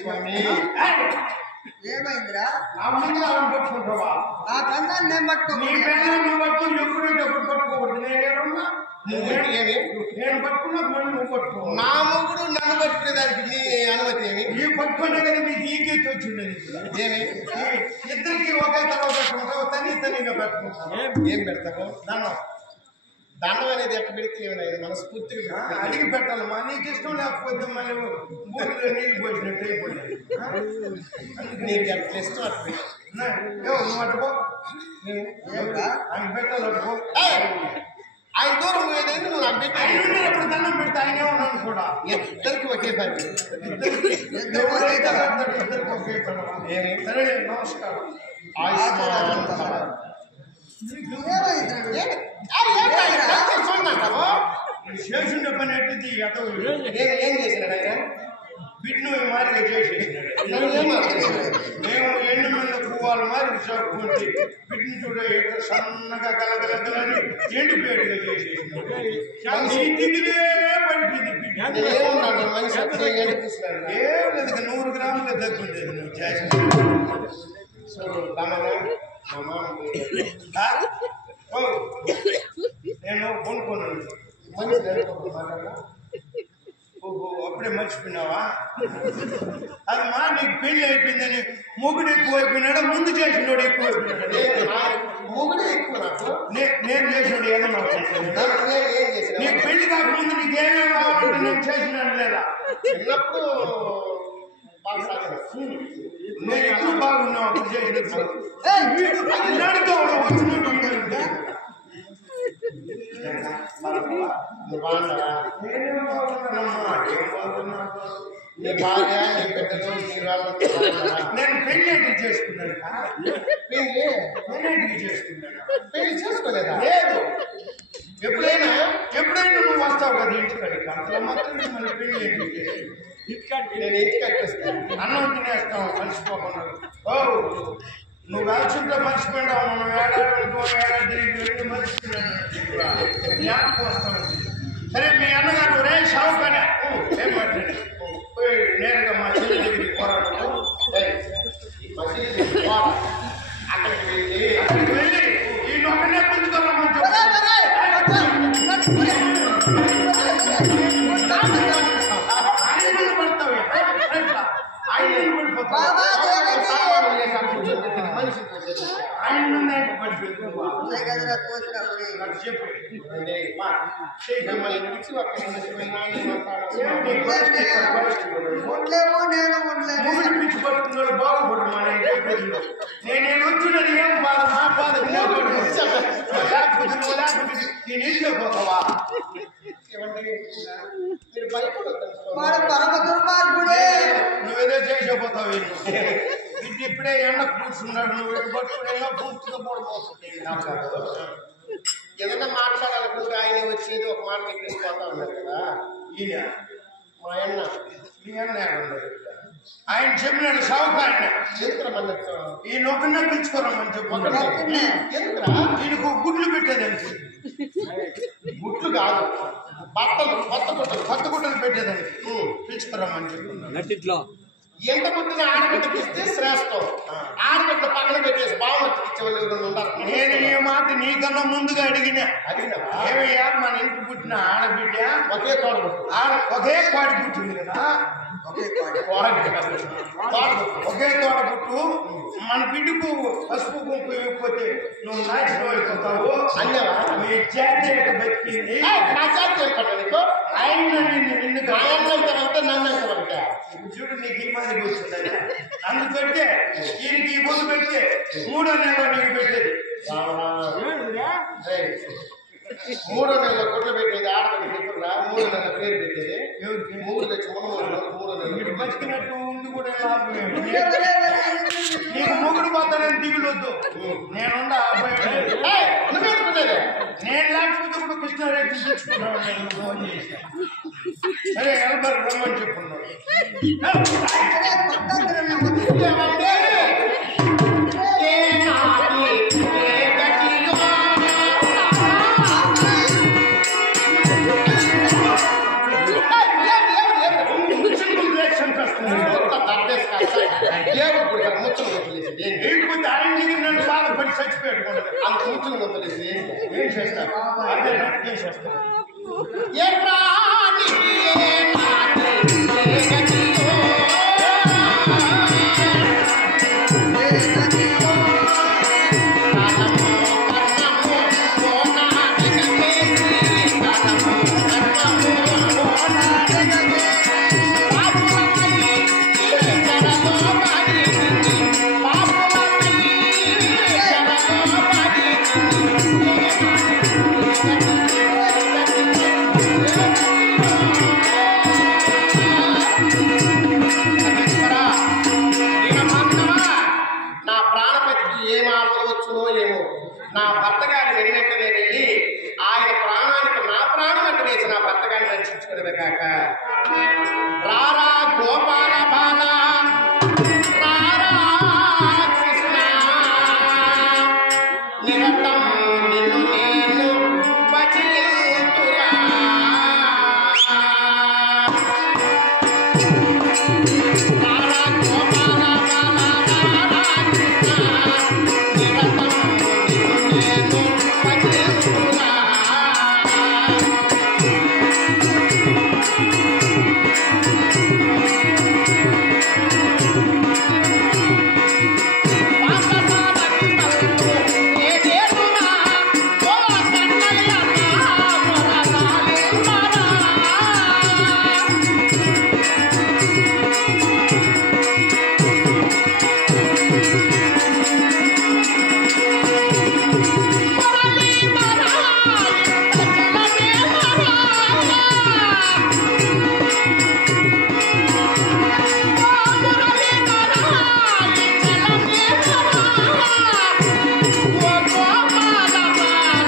స్వామి ఏమైందిరా? నా ముందు ఆమె పట్టుకుంటావా? నా పెళ్ళాన్ని నేను పట్టుకోను. నీ పెళ్ళాన్ని నువ్వు పట్టుకుని ఎప్పుడైతే ఎప్పుడు పట్టుకోకూడదు. నేనేమన్నా నేను పట్టుకున్నా మళ్ళీ నువ్వు పట్టుకో. నా మొగుడు నన్ను పట్టుకునేదానికి నీ అనుమతి ఏమి? ఈ పట్టుకునే కదా నీకు ఈగీతి వచ్చిండేది. ఏమి? ఇద్దరికి ఒకే తల పెట్టుకుంటావు, తనీగా పెట్టుకుంటావు. ఏం పెడతావు? దండం దండం అనేది ఎట్లా పెడితే ఏమైనా మనస్ఫూర్తిగా అడిగి పెట్టాలమ్మా. నీకు ఇష్టం లేకపోతే మళ్ళీ బూడిలో నీళ్ళు పోసినట్టు అయిపోయింది. నీకు ఎట్లా ఇష్టం అట్లా పెట్టు. నువ్వు అట్టుకో, ఆయన పెట్టాలి అట్టుకో. ఆయన దూరం పోయేదైతే నువ్వు నాకు పెట్టి ఆయన ఉండేటప్పుడు దండం పెడితే ఆయన ఏమన్నాను కూడా. ఇద్దరికి ఒకే పని. ఇద్దరికి ఒకే పని. సరే నమస్కారం. చేసిండే పని ఎట్టింది ఏం చేసినాడు ఆయన? బిడ్ను మారిగా చేసేసినాడు. మేము ఎండు మీద పువ్వాలు మారి చదువుకుంటే బిడ్ని చూడ ఎట్లా సన్నగా కలగలగలని ఎండిపేటగా చేసేసినాడు. పడిపోయింది. ఏమున్నాడు మనిషి చూసినాడు? ఏం లేదు, 100 గ్రాముల తగ్గుండేది నువ్వు చేసిన. నేను కొనుక్కున్నాను. అప్పుడే మర్చిపోయినావా? అది మా నీకు పెళ్లి అయిపోయిందని మొగుడు ఎక్కువ అయిపోయినాడా, ముందు చేసినోడు ఎక్కువ అయిపోయినాడు? మొగుడే ఎక్కువ నాకు. నేను చేసినోడు ఏమన్నా నీకు పెళ్లి కాకముందు నీకు ఏమేమి కావాలంటే నేను చేసినాను లేదా? చిన్నప్పుడు నేను ఎప్పుడు బాగున్నావు అప్పుడు చేసినప్పుడు. నడుతో వచ్చినట్టు నేను పెళ్ళేంటికి చేసుకున్నాను. పెళ్ళేంటికి చేసుకున్నాను. పెళ్లి చేసుకోలేదా? లేదు, ఎప్పుడైనా నువ్వు వస్తావు కదా ఇంటికాడికి. అంతలో మాత్రం మళ్ళీ పెళ్ళేంటికి చేసుకున్నాను. నేను ఇంటికి వచ్చేస్తాను. అన్నం తినేస్తావు మర్చిపోకుండా. నువ్వు కలిసింటే మర్చిపోయినావు. నువ్వు ఏడాది మర్చిపోయినాను. జ్ఞాపకం వస్తావు. సరే మీ అన్నగారు రే షావుకానే ఏం మాట్లాడి నేరుగా మా చెల్లి దగ్గరికి పోరాడు. అక్కడికి వెళ్ళి ఈ నొక్కనే పుంజుకోవాలని ఆయన పడతావు. ఆయన పడిపోతావు. ఆయన పిచ్చి పడుతున్నాడు. బాగుపడు మన నేను వచ్చినది ఏం బాధ, నా బాధ లేకపోతే నేను ఇంట్లో పోతావా? నువ్వేదో చేసిపోతావు. ఇది ఇప్పుడే ఎండ కూర్చున్నాడు. నువ్వు పట్టుకునే పూర్తిగా పడిపోతుంది. ఏదైనా మాట్లాడాలనుకుంటే ఆయన వచ్చేది ఒక మాట ఎక్కిపోతా ఉన్నారు కదా. ఈయన మా అన్న ఈ అన్న ఆయన చెప్పినాడు షావుకాయన ఈ నొక్కనే పిలుచుకోరమ్మని చెప్పు. ఎందుకురా? ఈయనకు గుడ్లు పెట్టేదానికి. గుట్లు కాదు, బట్టలు, కొత్త గుడ్డలు పెట్టేదానికి పిలుచుకోరమ్మని చెప్పు. ఎంత గుడ్డిని ఆడబిడ్డకి ఇస్తే శ్రేష్టం. ఆడబిడ్డ పక్కన పెట్టేసి బాగుమతికి ఇచ్చేవాళ్ళు ఎవరైనా ఉన్నారు? నేను ఈ మాట నీకన్నా ముందుగా అడిగినా. ఏమయ్యా మన ఇంటి పుట్టిన ఆడబిడ్డ ఒకే తోడబుట్టు, ఒకే కోడి పుట్టింది కదా. ఒకే తోడబుట్టు మన బిడ్డకు పసుపు కుంకు ఇవ్వకపోతే నువ్వు నాశనం అయిపోతావు అన్నవా? మీ జాతి బతికింది. నా జాతి నీకు ఆయన నిన్ను అంటే నన్ను అంటే చూడు నీకు ఈ మంది కూర్చుందని. అందుకంటే ఈయనకి ఈ ముందు పెడితే 3వ నెల నీకు పెట్టేది. 3వ నెలలో గుడ్లు పెట్టేది ఆడబిడ్డ ఇప్పుడు 3వ నెల పేరు పెట్టేది. ఎవరికి? 3 తెచ్చి 3వ నెల మీరు బతికినట్టు ఉండి కూడా నీకు మొగుడు పోతానని దిగులొద్దు. నేనుండా నేను లేకపోతే కూడా కృష్ణారెడ్డి తెచ్చుకున్నాడు. నేను ఫోన్ చేశాను. సరే ఎలబడి రమ్మని చెప్పున్నాడు. వదిలేసి ఏం చేస్తావు అదే ఏం చేస్తావు నా భర్త గారి వెరినెక్కనే వెళ్ళి ఆయన ప్రాణానికి నా ప్రాణం అంటే వేసి నా భర్త గారిని రక్షించుకునేది కాక రారా గోపాల బాల రారా కృష్ణ నిరతం నిన్ను నేను భజింతురా రారా గోపాల బాల రారా కృష్ణ నిరతం నేను భజింతురా